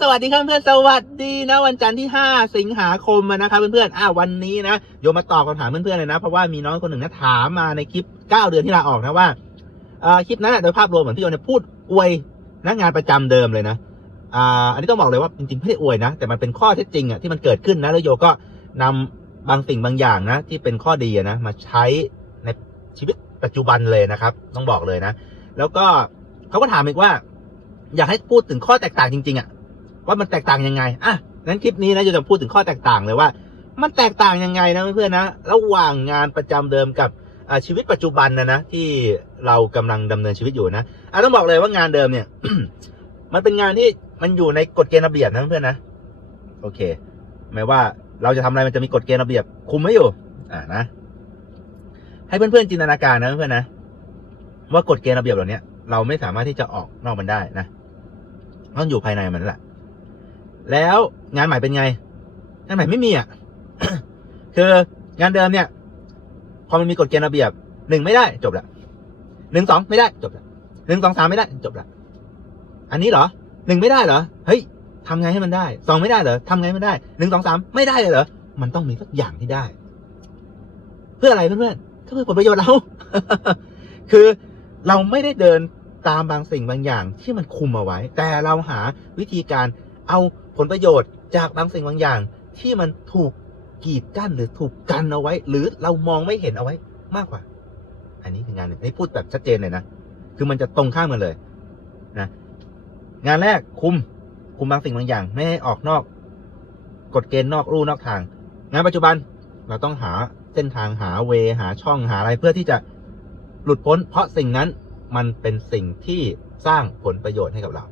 สวัสดีครับเพื่อนสวัสดีนะวันจันทร์ที่ 5 สิงหาคมนะครับเพื่อนๆอ่าวันนี้นะโยมมาตอบคำถามเพื่อนๆเลยนะ เพราะว่ามีน้องคนหนึ่งนะถามมาในคลิป 9 เดือนที่ลาออกนะว่าคลิปนั้นนะโดยภาพรวมเหมือนพี่โยเนี่ยพูดอวยนักงานประจำเดิมเลยนะอ่าอันนี้ต้องบอกเลยว่าจริงๆไม่ได้อวยนะ แต่มันเป็นข้อเท็จจริงอะที่มันเกิดขึ้นนะแล้วโยก็นำบางสิ่งบางอย่างนะ ที่เป็นข้อดีนะมาใช้ในชีวิตปัจจุบันเลยนะครับ ต้องบอกเลยนะ แล้วก็เขาก็ถามอีกว่า อยากให้พูดถึงข้อแตกต่างจริงๆอะ ว่ามันแตกต่างยังไงอะงั้นคลิปนี้นะจะพูดถึงข้อแตกต่างเลยว่า มันแตกต่างยังไงนะเพื่อนๆนะระหว่างงานประจำเดิมกับชีวิตปัจจุบันนะนะที่เรากำลังดำเนินชีวิตอยู่นะอะต้องบอกเลยว่างานเดิมเนี่ย มันเป็นงานที่มันอยู่ในกฎเกณฑ์ระเบียบนะเพื่อนนะโอเคหมายว่าเราจะทำอะไรมันจะมีกฎเกณฑ์ระเบียบ คุมไว้อยู่ อ่านะ ให้เพื่อนๆจินตนาการนะเพื่อนๆนะว่ากฎเกณฑ์ระเบียบเหล่านี้เราไม่สามารถที่จะออกนอกมันได้นะต้องอยู่ภายในมันแหละ แล้วงานใหม่เป็นไง งานใหม่ไม่มีอะ คืองานเดิมเนี่ย พอมันมีกฎเกณฑ์ระเบียบหนึ่งไม่ได้จบละหนึ่งสองไม่ได้จบละหนึ่งสองสามไม่ได้จบละอันนี้เหรอหนึ่งไม่ได้เหรอ เฮ้ยทำไงให้มันได้สองไม่ได้เหรอทำไงไม่ได้หนึ่งสองสามไม่ได้เลยเหรอ มันต้องมีสักอย่างที่ได้ เพื่ออะไรเพื่อนๆก็เพื่อผลประโยชน์เรา คือเราไม่ได้เดินตามบางสิ่งบางอย่างที่มันคุมเอาไว้ แต่เราหาวิธีการ เอาผลประโยชน์จากบางสิ่งบางอย่าง ที่มันถูกกีดกั้นหรือถูกกันเอาไว้ หรือเรามองไม่เห็นเอาไว้มากกว่า อันนี้คืองานหนึ่งนี่พูดแบบชัดเจนเลยนะคือมันจะตรงข้ามกันเลยนะงานแรกคุมคุมบางสิ่งบางอย่าง ไม่ให้ออกนอก กฎเกณฑ์นอกรูนอกทาง งานปัจจุบันเราต้องหาเส้นทางหาเวหาช่องหาอะไรเพื่อที่จะหลุดพ้น เพราะสิ่งนั้นมันเป็นสิ่งที่สร้างผลประโยชน์ให้กับเรา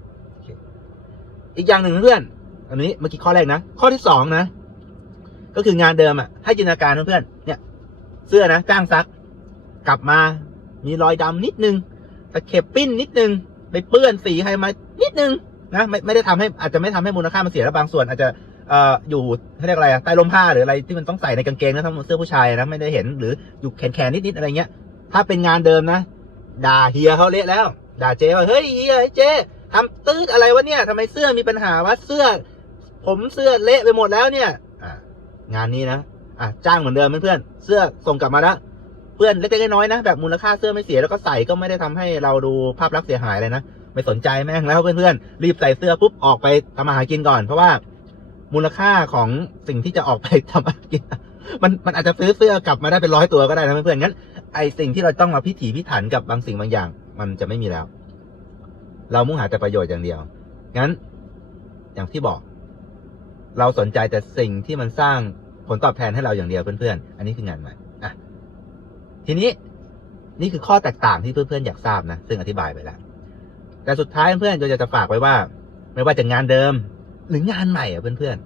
อีกอย่างหนึ่งเพื่อน อันนี้เมื่อกี้ข้อแรกนะ ข้อที่สองนะ ก็คืองานเดิมอะ ให้จินตนาการเพื่อนเนี่ย เสื้อนะจ้างซัก กลับมา มีรอยดำนิดนึงตะเข็บปิ้นนิดนึง ไปเปื้อนสีใครมานิดนึงนะไม่ไม่ได้ทำให้อาจจะไม่ทำให้มูลค่ามันเสียแล้วบางส่วนอาจจะเอ่ออยู่เขาเรียกอะไรใต้ลมผ้าหรืออะไรที่มันต้องใส่ในกางเกงนะทั้งเสื้อผู้ชายนะไม่ได้เห็นหรืออยู่แขนแขนนิดนิดๆอะไรเงี้ย ถ้าเป็นงานเดิมนะ ด่าเฮียเขาเละแล้ว ด่าเจ๊ว่าเฮ้ยเฮียเฮ้ยเจ๊ ทำตืดอะไรวะเนี่ยทำไมเสื้อมีปัญหาวะเสื้อ ผมเสื้อเละไปหมดแล้วเนี่ยอ่างานนี้นะอะจ้างเหมือนเดิมเพื่อนเสื้อส่งกลับมาล้วเพื่อนเล็กๆน้อยๆนะแบบมูลค่าเสื้อไม่เสียแล้วก็ใส่ก็ไม่ได้ทำให้เราดูภาพลักษณ์เสียหายเลยนะไม่สนใจแม่งแล้วเพื่อนๆรีบใส่เสื้อปุ๊บออกไปทำมาหากินก่อน เพราะว่ามูลค่าของสิ่งที่จะออกไปทำมาหากินมันมันอาจจะซื้อเสื้อกลับมาได้เป็นร้อยตัวก็ได้นะเพื่อนๆงั้นไอสิ่งที่เราต้องมาพิถีพิถันกับบางสิ่งบางอย่าง มันจะไม่มีแล้ว เรามุ่งหาแต่ประโยชน์อย่างเดียว งั้น อย่างที่บอก เราสนใจแต่สิ่งที่มันสร้างผลตอบแทนให้เราอย่างเดียวเพื่อนๆ อันนี้คืองานใหม่อะทีนี้นี่คือข้อแตกต่างที่เพื่อนๆอยากทราบนะ ซึ่งอธิบายไปแล้ว แต่สุดท้ายเพื่อนๆก็จะฝากไว้ว่า ไม่ว่าจะงานเดิม หรืองานใหม่อะเพื่อน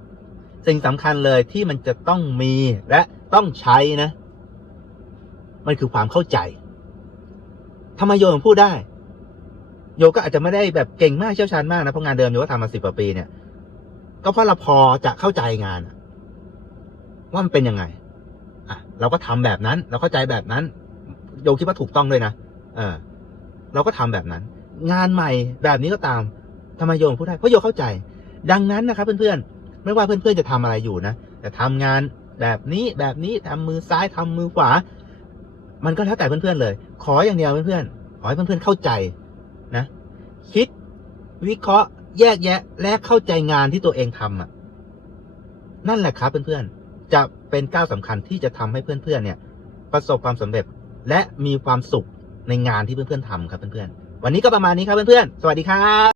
ๆ สิ่งสำคัญเลยที่มันจะต้องมีและต้องใช้นะ มันคือความเข้าใจทำไมโยถึงพูดได้ โยก็อาจจะไม่ได้แบบเก่งมากเชี่ยวชาญมากนะเพราะงานเดิมโยก็ทำมาสิบกว่าปีเนี่ย ก็เพราะเราพอจะเข้าใจงานว่ามันเป็นยังไง อะ เราก็ทำแบบนั้น เราเข้าใจแบบนั้น โยคิดว่าถูกต้องด้วยนะเออ เราก็ทำแบบนั้น งานใหม่แบบนี้ก็ตามทำไมโยถึงพูดได้เพราะโยเข้าใจ ดังนั้นนะครับเพื่อนๆไม่ว่าเพื่อนๆจะทำอะไรอยู่นะแต่ทำงานแบบนี้แบบนี้ทำมือซ้ายทำมือขวา มันก็แล้วแต่เพื่อนๆเลย ขออย่างเดียวเพื่อนๆขอให้เพื่อนๆเข้าใจ คิด วิเคราะห์ แยกแยะ และเข้าใจงานที่ตัวเองทำอะ นั่นแหละครับเพื่อนๆ จะเป็นก้าวสำคัญที่จะทำให้เพื่อนๆเนี่ย ประสบความสำเร็จและมีความสุขในงานที่เพื่อนๆทำครับเพื่อนๆ วันนี้ก็ประมาณนี้ครับเพื่อนๆ สวัสดีครับ